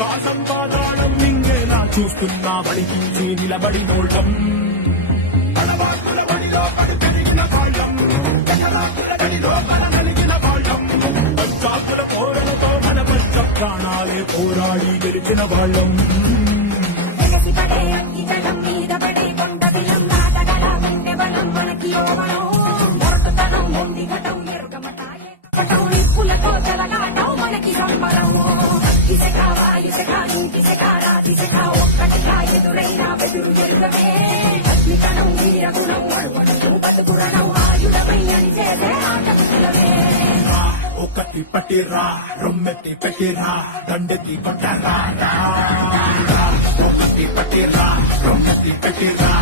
ఆకాశం పాతాళం మింగేలా చూస్తున్నా వడికించి నిలబడినోళ్ళం తలవాకుల బడిలో పడి పెరిగిన వాళ్ళం జగరాకుల గడిలో కలగలిగిన వాళ్ళం పంచాకుల పోరలతో మన పంచ ప్రాణాలే పోరాడి గెలిచిన వాళ్ళం ఎగసి పడే అగ్గి జలం మీద పడే కొండ బిలం నాటగల గుండె బలం మనకి ఓవరం మొరటుతనం మొండి ఘటం ఎరుగమటాయే పటం నిప్పులతో చెలగాటం మనకి సంబరం ఇసక వాయుసక నీటిసక రాతిసక ఒక్కటిగా ఎదురైనా బెదురు జరుగవే అగ్నికణం వీరగుణం అడుగడుగు బతుకురణం ఆయుధమై అని చేసే ఆటకులవే ఒకటి పట్టిరా రొమ్మెత్తి పెట్టిరా దండెత్తి పట్టరా ఒకటి పట్టిరా రొమ్మెత్తి పెట్టిరా